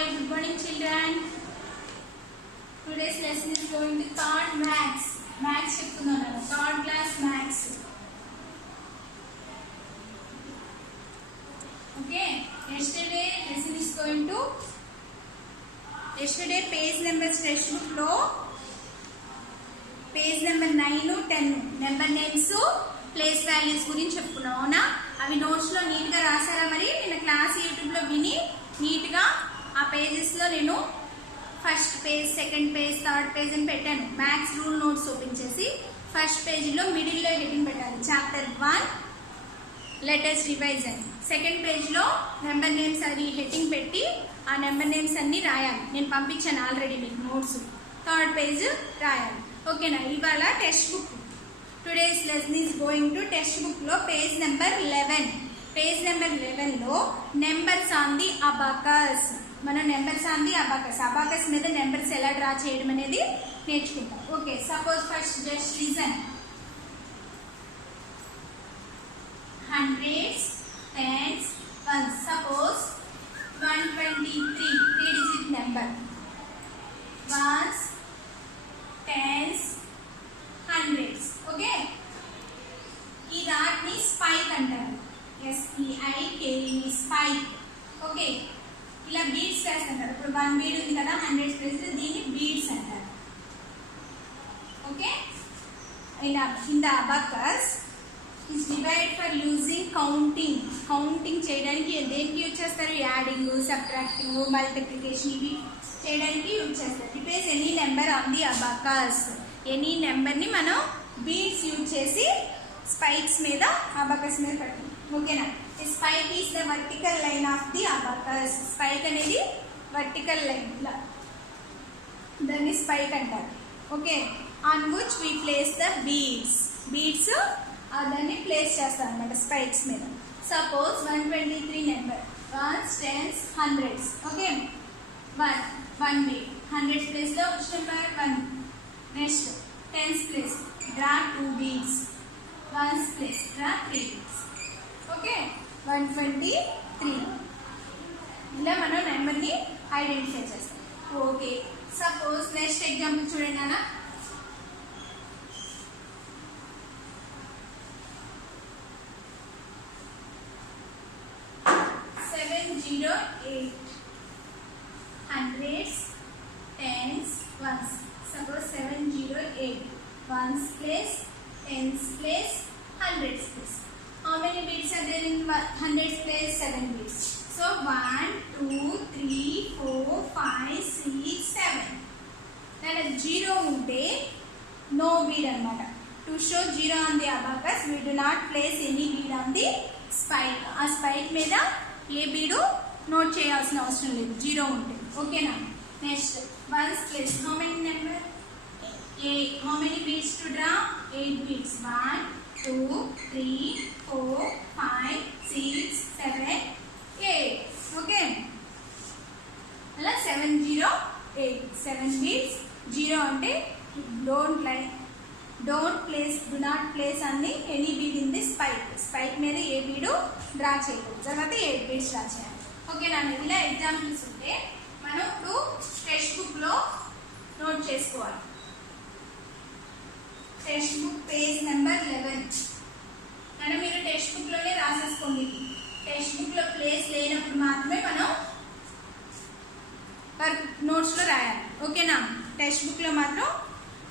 Hi, good morning children. Today's lesson is going to third maths. Maths చెప్తున్నాను third class maths. Okay, yesterday lesson is going to page numbers textbook లో page number 9 10 number names place values గురించి చెప్పుకున్నాం అవునా. అవి notes లో neat గా రాసారా? మరి నేను క్లాస్ యూట్యూబ్ లో విని నీట్ గా ఆ పేజెస్ లో నేను first page, second page, third page అని పెట్టాను. మ్యాథ్స్ రూల్ నోట్స్ ఓపెన్ చేసి ఫస్ట్ పేజ్ లో మిడిల్ లో హెడ్డింగ్ పెట్టాలి, చాప్టర్ 1 లెటర్స్ రివైజ్ అని. సెకండ్ పేజ్ లో నెంబర్ నేమ్స్ అది హెడ్డింగ్ పెట్టి ఆ నెంబర్ నేమ్స్ అన్ని రాయాలి. నేను పంపించాను ఆల్రెడీ మీకు నోట్స్. థర్డ్ పేజ్ రాయాలి. ఓకేనా? ఇవాళ textbook today's lesson is going to textbook లో పేజ్ నెంబర్ 11. పేజ్ నెంబర్ 11 లో నెంబర్స్ ఆన్ ది అబాకస్. మనం నెంబర్స్ ఆన్ ది అబాకస్ మీద నెంబర్స్ ఎలా డ్రా చేయడం అనేది నేర్చుకుంటాం. Okay, suppose first just listen. Hundreds, tens, ones. Suppose 123 3 digit number. Ones, tens, hundreds. Okay, ఈ దాన్ని స్పైక్ అంటారు. SPIKE spike. ఓకే, ఇలా బీడ్స్ వేస్తుంటారు. ఇప్పుడు 1 బీడ్ ఉంది కదా, 100 ప్లేస్ దీన్ని బీడ్స్ అంటారు. Okay, in the abacus is divided for using counting చేయడానికి దేనికి యూజ్ చేస్తారు? యాడింగ్, సబ్ట్రాక్టింగ్, మల్టిప్లికేషన్ ఇవి చేయడానికి యూజ్ చేస్తారు. Replace any number on the abacus. Any నెంబర్ని మనం బీడ్స్ యూజ్ చేసి స్పైక్స్ మీద అబాకస్ మీద పెట్టాలి. ఓకేనా? Spike is the vertical line of the abacus. Spike అనేది వర్టికల్ లైన్, దాన్ని స్పైక్ అంటారు. Okay, on which we place the beads దాన్ని ప్లేస్ చేస్తాం అనమాట స్పైక్స్ మీద. Suppose 123 number, ones, tens, hundreds. Okay, 1 bead. 100 place లో number 1. Next tens place draw 2 beads. Ones place draw 3 beads. Okay, 123. ఇలా మనం నెంబర్ని ఐడెంటిఫై చేస్తాం. ఓకే, సపోజ్ నెక్స్ట్ ఎగ్జాంపుల్ చూడండి నాన్న. 708 hundreds, tens, ones. Suppose 708 ones place, tens place, hundreds place. How many beads are there in hundreds place? 7 beads. So 1, 2, 3, 4, 5, 6, 7. Then 0 unte no bead anamata. To show 0 on the abacus, we do not place any bead on the spike. ఆ spike మీద ఏ bead note చేయాల్సిన అవసరం లేదు 0 ఉంటే. ఓకేనా? Next ones place. How many number? 8. How many beads to draw? 8 beads. 1, 2, 3, 4, 5, 6, 7, 8. Okay. అలా 708 7 beads. 0 అంటే do not place అన్ని any bead in the spike మీద ఏ బీడు డ్రా చేయకూడదు. తర్వాత 8 బీడ్స్ డ్రా చేయాలి. ఓకే నాన్న, ఇలా ఎగ్జాంపుల్స్ ఉంటే మనం ఇప్పుడు టెక్స్ట్ బుక్ లో నోట్ చేసుకోవాలి. Text book page number 11. మనం మీరు టెక్స్ట్ బుక్ లోనే రాసేసుకోండి. టెక్స్ట్ బుక్ లో ప్లేస్ లేనప్పుడు మాత్రమే మనం నోట్స్ లో రాయాలి. ఓకేనా? టెక్స్ట్ బుక్ లో మాత్రం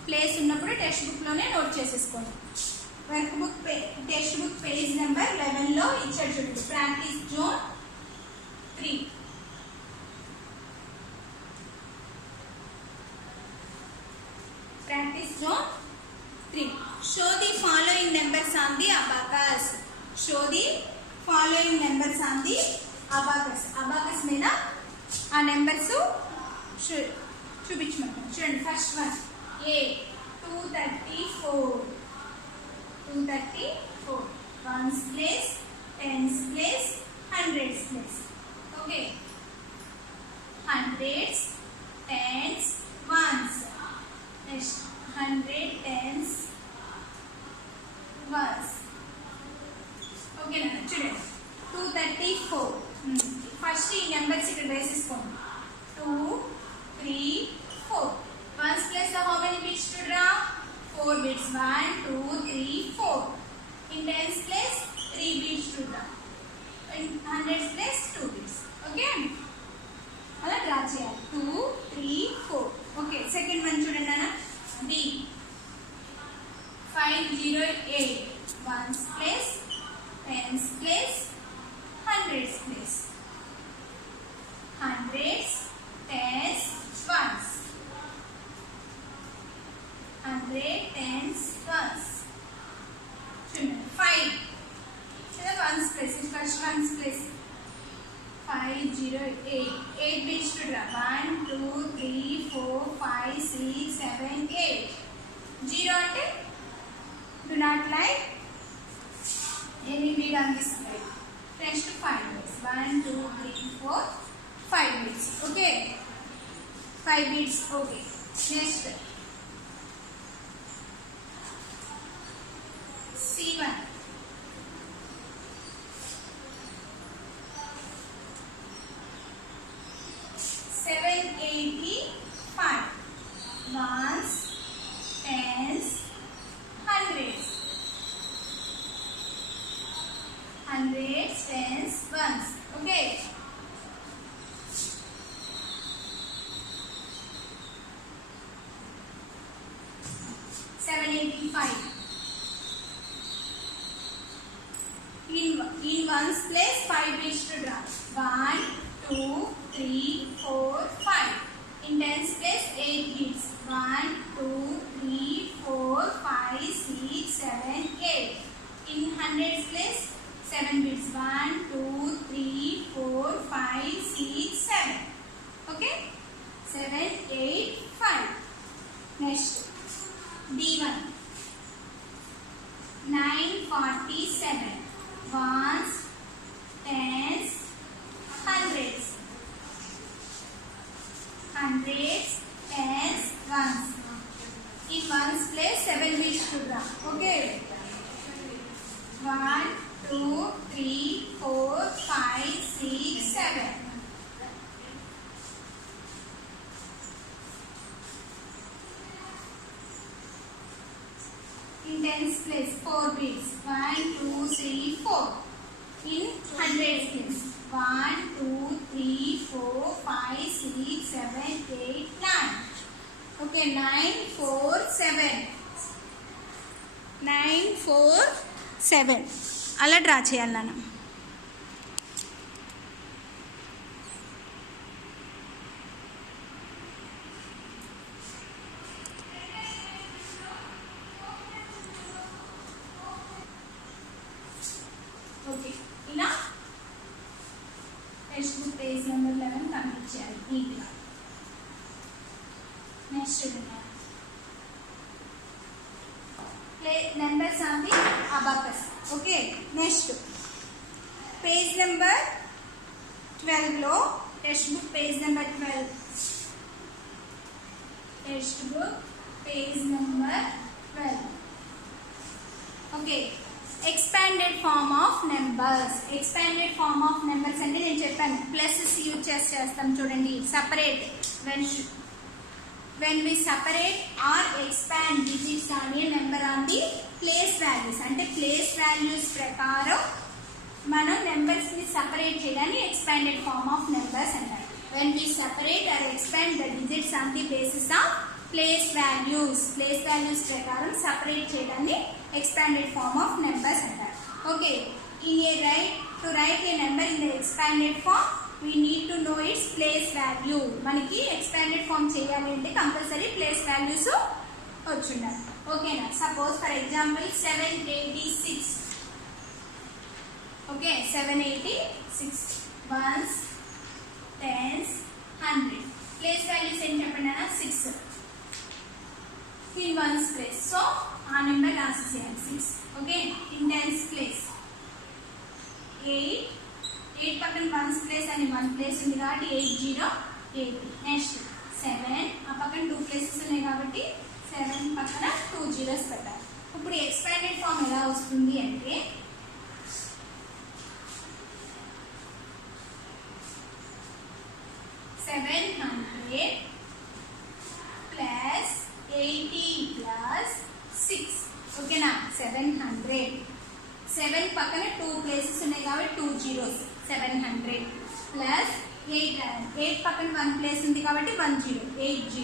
ప్లేస్ ఉన్నప్పుడు టెక్స్ట్ బుక్ లోనే నోట్ చేసేసుకోండి. Work book text book page number 11 లో ఇచ్చాడు చూడండి, practice zone 3. Practice zone 3. Show the following numbers on the abacus. Show the following numbers on the abacus. Abacus మీద ఆ నెంబర్స్ చూపించమంటాం. చూడండి, first one A 234. Ones place, tens place, hundreds place. Okay, hundreds, tens, ones. Next 100, tens, ones. Okay చూడండి 234. First ఈ numbers ఇక్కడ వేసేసుకోండి. చేయాలి 2 3 4 okay second one చూడండి అన్న B 508 ones place tens place hundreds place hundreds tens ones 100 tens ones 5 ones place first ones place 508 8 bits to draw 1 2 3 4 5 6 7 8 0 ante do not like any bit on this side rest to 5 bits 1 2 3 4 5 bits okay 5 bits okay next C1 785 ones tens hundreds tens ones okay 785 in ones place 5 bits to draw 1 2 3 4 5 in tens place 8 bits 1 2 3 4 5 6 7 8 in hundreds place 7 bits 1 2 3 4 5 6 7 okay 7 8 5 next D1 947 ones tens hundreds tens ones in ones place 7 bits to draw okay 1 2 3 4 5 6 7 in tens place 4 bits 1 2 3 4 in hundreds place 1 2 3 4 5 6 7 8 9 okay 9 4 7 9 4 7 అలా draw చేయాలి నాన్న okay ఇలా text book page number 11 complete చేయాలి నీట్గా next play numbers of the abacus okay next page number 12 లో text book page number 12 text book page number 12 okay expanded form of numbers అంటే నేను చెప్పాను ప్లసెస్ యూజ్ చేస్తాం చూడండి separate when we separate or expand digits on a number on the place values అంటే place values ప్రకారం మనం numbers ని separate చేయడాన్ని expanded form of numbers అంటారు when we separate or expand the digits on the basis of place values ప్రకారం separate చేయడాన్ని expanded form of numbers అంటారు okay to write a number in the expanded form we need to know its place value మనకి expanded form చేయాలి అంటే compulsory place values వచ్చి ఉండాలి ఓకేనా suppose for example 786 okay 786 ones tens 100 place values ఏం చెప్పండి అన్న 6 in ones place so ఆ నెంబర్ రాసేయాలి 6 ఓకే in tens place 8 పక్కన వన్స్ ప్లేస్ అని 1 ప్లేస్ ఉంది కాబట్టి 8080 నెక్స్ట్ 7 ఆ పక్కన 2 ప్లేసెస్ ఉన్నాయి కాబట్టి 7 పక్కన 2 జీరోస్ పెట్టాలి ఇప్పుడు ఎక్స్పాండెడ్ ఫామ్ ఎలా వస్తుంది అంటే 700 ప్లస్ 80 ప్లస్ 6 ఓకేనా 700 7 పక్కన 2 ప్లేసెస్ ఉన్నాయి కాబట్టి 2 జీరోస్ 700 ప్లస్ 8 రాయాలి. 8 పక్కన 1 ప్లేస్ ఉంది కాబట్టి 10 80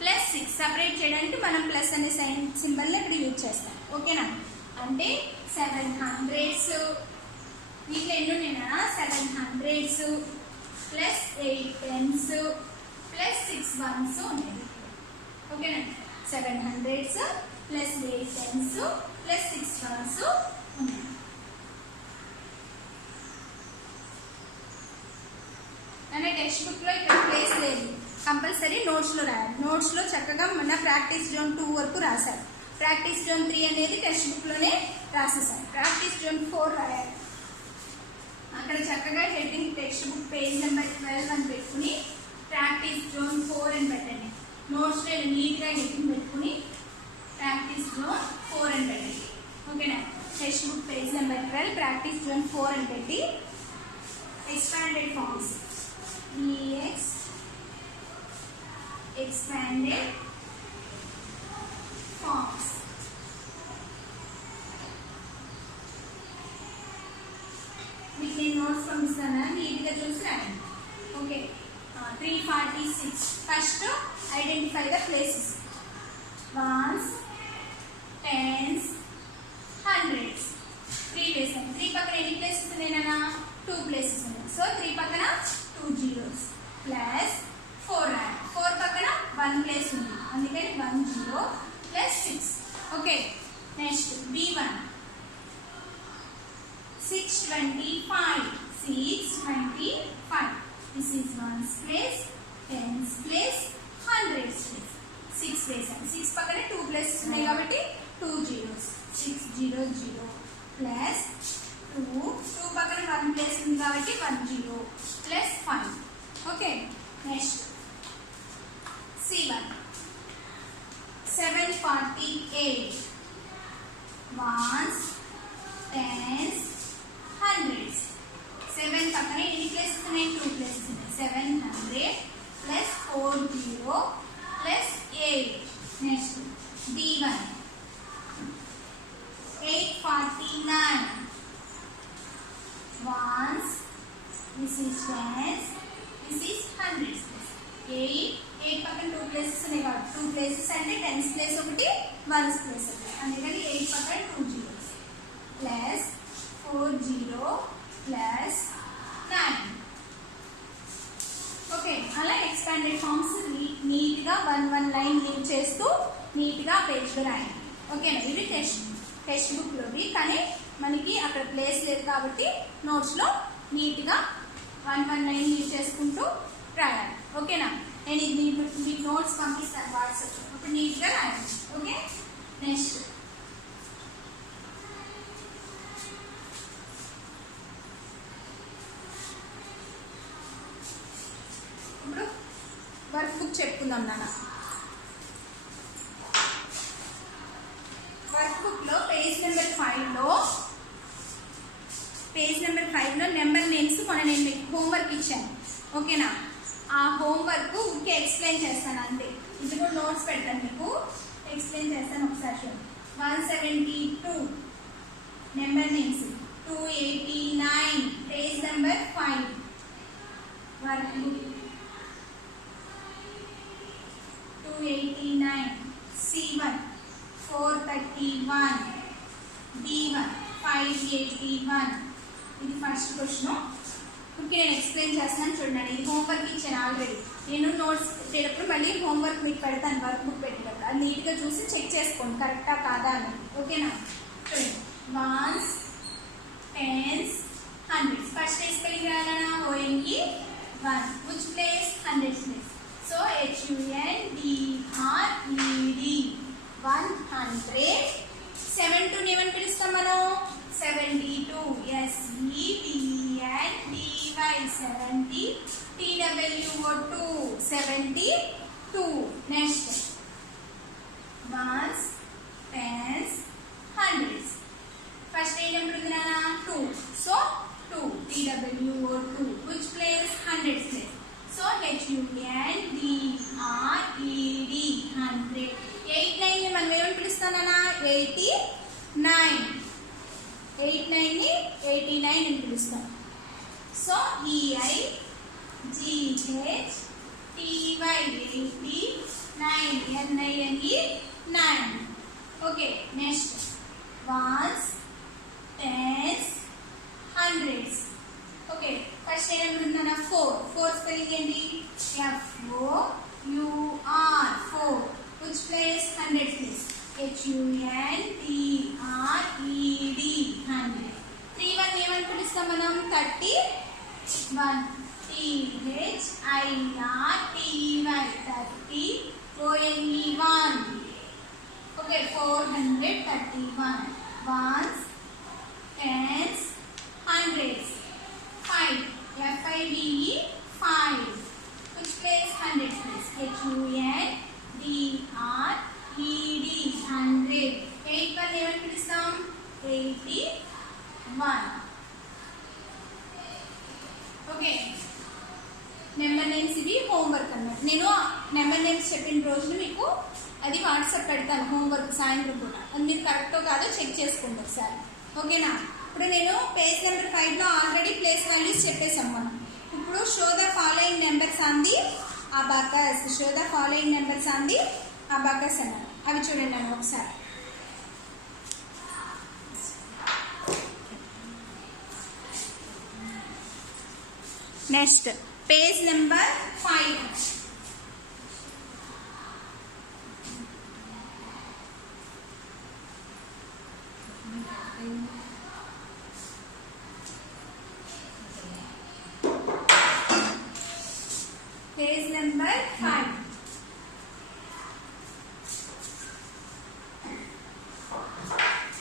ప్లస్ 6 సపరేట్ చేయడానికి మనం ప్లస్ అనే సైన్ సింబల్ని ఇక్కడ యూజ్ చేస్తాం. ఓకేనా? అంటే 700s వీటిలో ఎన్ని ఉన్నాయన్నా 700s plus 8 10s plus 6 1s ఉన్నాయి. ఓకేనా? 700s plus 8 10s plus 6 1s ఉన్నాయి. అంటే టెక్స్ట్ బుక్లో ఇక్కడ ప్లేస్ లేదు, కంపల్సరీ నోట్స్లో రాయాలి. నోట్స్లో చక్కగా మన ప్రాక్టీస్ జోన్ 2 వరకు రాశారు. ప్రాక్టీస్ జోన్ 3 అనేది టెక్స్ట్ బుక్లోనే రాసేసారు. ప్రాక్టీస్ జోన్ 4 రాయాలి. అక్కడ చక్కగా heading text book page number 12 అని పెట్టుకుని ప్రాక్టీస్ జోన్ 4 అని పెట్టండి. నోట్స్లో నీట్గా హెడ్డింగ్ పెట్టుకుని ప్రాక్టీస్ జోన్ 4 అని పెట్టండి. ఓకేనా? Textbook page number 12 practice zone 4 అని పెట్టి expanded forms EX expanded forms. మీకు నేను నోట్స్ పంపిస్తాను, నీట్గా చూసి రాయండి. Okay, 346 first identify the places. 1s 10s 100s 3 places. 3 పక్కన ఎన్ని ప్లేసెస్ ఉన్నాయన్నా 2 ప్లేసెస్ ఉన్నాయి. సో 3 పక్కన 2 zeros ప్లస్ 4 రాయాలి. 4 పక్కన 1 ప్లేస్ ఉంది అందుకని 1 0 ప్లస్ 6. ఓకే, next B1 625 625. This is 1's place 10's place 100's place. 6 place అండి. 6 పక్కన 2 ప్లేసెస్ ఉన్నాయి కాబట్టి 2 zeros 600 ప్లస్ 2 పక్కన 1 ప్లేస్ ఉంది కాబట్టి 10 plus 5. Okay, next C1 748 1s 10s 100s. 7 పక్కన ఎన్ని ప్లేసెస్ ఉన్నాయి 2 ప్లేసెస్ ఉన్నాయి. 700 plus 40 plus 8. Next D1 849 1s. This is 10s. This is 100s. 8 పక్కన 2 ప్లేసెస్ ఉన్నాయి కాబట్టి 2 ప్లేసెస్ అంటే 10s ప్లేస్ ఒకటి 1s ప్లేస్ ఒకటి అందుకని 8 పక్కన 2 zeros ప్లస్ 40 ప్లస్ 9. ఓకే, అలా ఎక్స్పాండెడ్ ఫార్మ్స్ నీట్గా 1 లైన్ లీవ్ చేస్తూ నీట్గా పేజ్లో రాయండి. ఓకేనా? ఇవి టెక్స్ట్ బుక్లోవి, కానీ మనకి అక్కడ ప్లేస్ లేదు కాబట్టి నోట్స్లో నీట్గా 1 లైన్ లీవ్ చేసుకుంటూ రాయాలి. ఓకేనా? నేను ఇది మీకు నోట్స్ పంపిస్తాను వాట్సాప్లో, అప్పుడు నీట్గా రాయండి. ఓకే, నెక్స్ట్ ఇప్పుడు వర్క్ బుక్ చెప్పుకుందాం నాన్న. వర్క్ బుక్లో పేజ్ నెంబర్ 5లో నెంబర్ నేమ్స్ మొన్న నేను మీకు హోంవర్క్ ఇచ్చాను. ఓకేనా? ఆ హోంవర్క్ ఊరికే ఎక్స్ప్లెయిన్ చేస్తాను అంతే. ఇది కూడా నోట్స్ పెడతాను, మీకు ఎక్స్ప్లెయిన్ చేస్తాను ఒకసారి చూడండి. 172 number names. 289 page number 5 work book. 289 C1 431 D1 581. ఇది ఫస్ట్ క్వశ్చన్. ఓకే, నేను ఎక్స్ప్లెయిన్ చేస్తున్నాను చూడండి. ఇది హోంవర్క్ ఇచ్చాను ఆల్రెడీ. నేను నోట్స్ పెట్టేటప్పుడు మళ్ళీ హోంవర్క్ మీకు పెడతాను, వర్క్ బుక్ పెట్టేటప్పుడు అది నీట్గా చూసి చెక్ చేసుకోండి కరెక్టా కాదా అని. ఓకేనా? చూడండి, 1s 10s 100s. First spelling రాయాలన్నా ONE 1 which place 100s place. So HUNDRED 100. 72 ఏమని పిలుస్తాం మనం 72. SEVENTY 70 TWO2 72. Next 1s 10s 100s. First ఏ నెంబర్ ఉంది నాన్న 2. So 2 TWO2 which place 100s place. So HUNDRED 100. 89 ని మనం ఏమని పిలుస్తానన్నా 89. 89 ని 89 అని పిలుస్తాం. So EIGHT 9. Okay, next ones, tens, hundreds. Okay, first number ఉందన్న 4 spelling ఏంటి FOUR 4. which place? Hundreds place. HUNDRED 100. 3 1 ఏమని పిలుస్తాం మనం 31 THIRTY 30 ONE 1. Okay, 431. Ones, tens, hundreds. 5 FIVE 5. which place? Hundreds place. HUNDRED 100. 8 1 ఏమని పిలుస్తాం 81. ఓకే, నెంబర్ నేమ్స్ ఇవి homework అన్నమాట. నేను నెంబర్ నేమ్స్ చెప్పిన రోజున మీకు అది వాట్సాప్ పెడతాను హోంవర్క్ సాయంత్రం పూట. అది మీరు కరెక్టో కాదో చెక్ చేసుకోండి ఒకసారి. ఓకేనా? ఇప్పుడు నేను పేజ్ నెంబర్ 5లో ఆల్రెడీ ప్లేస్ వాల్యూస్ చెప్పేసాం మనం. ఇప్పుడు show the following numbers on the abacus. Show the following numbers on the abacus అన్నారు. అవి చూడండి అన్న ఒకసారి. Next page number 5. Page number 5.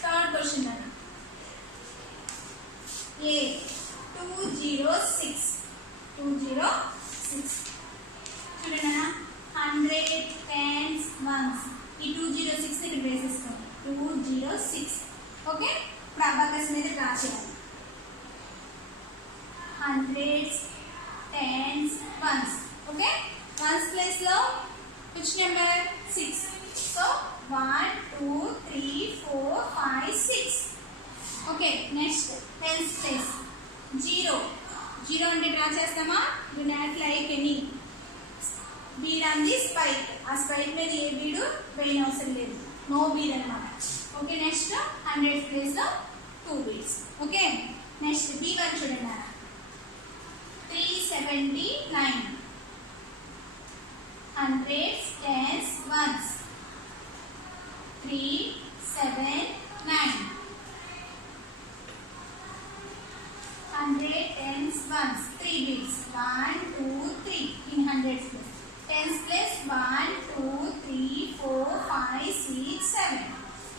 Third question అన్న ఏ 206 చూడండి అన్న 100 tens ones. ఈ 206 ఇక్కడ వేసేసుకోండి 206. ఓకే, ఇప్పుడు అబాకస్ మీద డ్రా చేయాలి. Hundreds, tens, ones. Okay, ones place లో which number? 6. సో 1 2 3 4 5 6. ఓకే, నెక్స్ట్ టెన్స్ ప్లేస్ 0 అంటే డ్రా చేస్తామా? do not like any bead on the spike. ఆ స్పైక్ మీద ఏ బీడు వేయని అవసరం లేదు, నో బీడ్ అన్నమాట. ఓకే, నెక్స్ట్ 100 ప్లేస్ లో 2 బీడ్స్. ఓకే, నెక్స్ట్ B1 చూడండి 379. Hundreds, tens, ones 379. 100 tens ones 3 beats 1 2 3 in hundreds place. Tens place 1 2 3 4 5 6 7.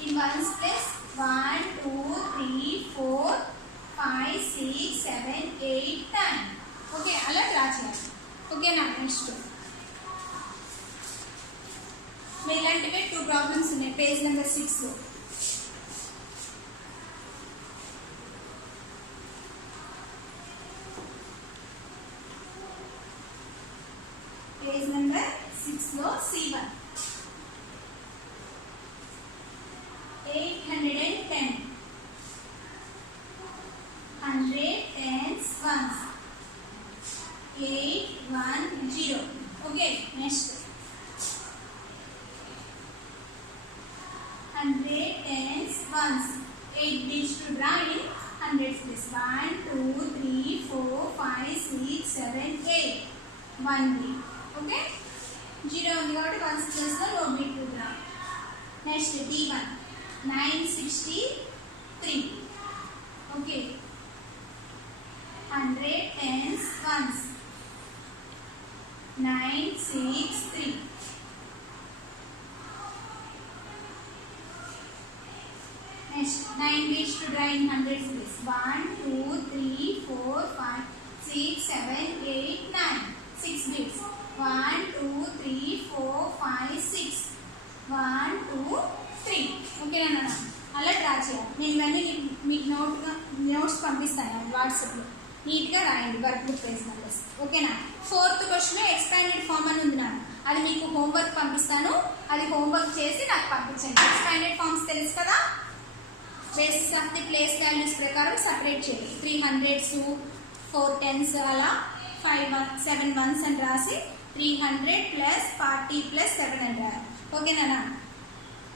In ones place 1 2 3 4 5 6 7 8 10. Okay, అలా డ్రా చేయాలి. ఓకేనా? నెక్స్ట్ మీరు ఇలాంటివే 2 ప్రాబ్లమ్స్ ఉన్నాయి పేజ్ నెంబర్ 6లో. పేజ్ నెంబర్ 6లో C1 810. 100 tens ones 810. Okay, next 100 tens ones 8 beats to draw in hundreds place. 1 2 3 4 5 6 7 8. 1 beat. Okay, 0 ఉంది కాబట్టి వన్స్ ప్లేస్ లో no beat to draw. Next D1 963. Okay, 100 tens ones 963. Next 9 beats to draw in hundreds place. 1 2 3 4 5 6 7 8 9. 6 beats. 1 2 3 4 5 6. 1 2 3. ఓకేనా నాన్న? అలా draw చేయాలి. నేను ఇవన్నీ మీకు నోట్స్ పంపిస్తాను వాట్సాప్లో. నీట్గా రాయండి వర్క్ బుక్ పేజ్ నెంబర్స్. ఓకేనా? 4th క్వశ్చన్ ఎక్స్పాండెడ్ ఫామ్ అని ఉంది నాన్న. అది మీకు హోంవర్క్ పంపిస్తాను. అది హోంవర్క్ చేసి నాకు పంపించండి. ఎక్స్పాండెడ్ ఫామ్స్ తెలుసు కదా? Basis of the place values ప్రకారం సపరేట్ చేయండి. 3 hundreds 4 tens అలా 5 7 ones అని రాసి 300 plus 40 plus 700. Okay, Nana.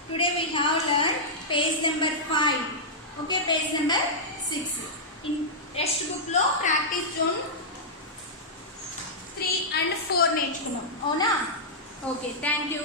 Today we have learned page number 5. Okay, page number 6. In test book lo practice zone 3 and 4 నేర్చుకున్నాం అవునా? Okay, thank you.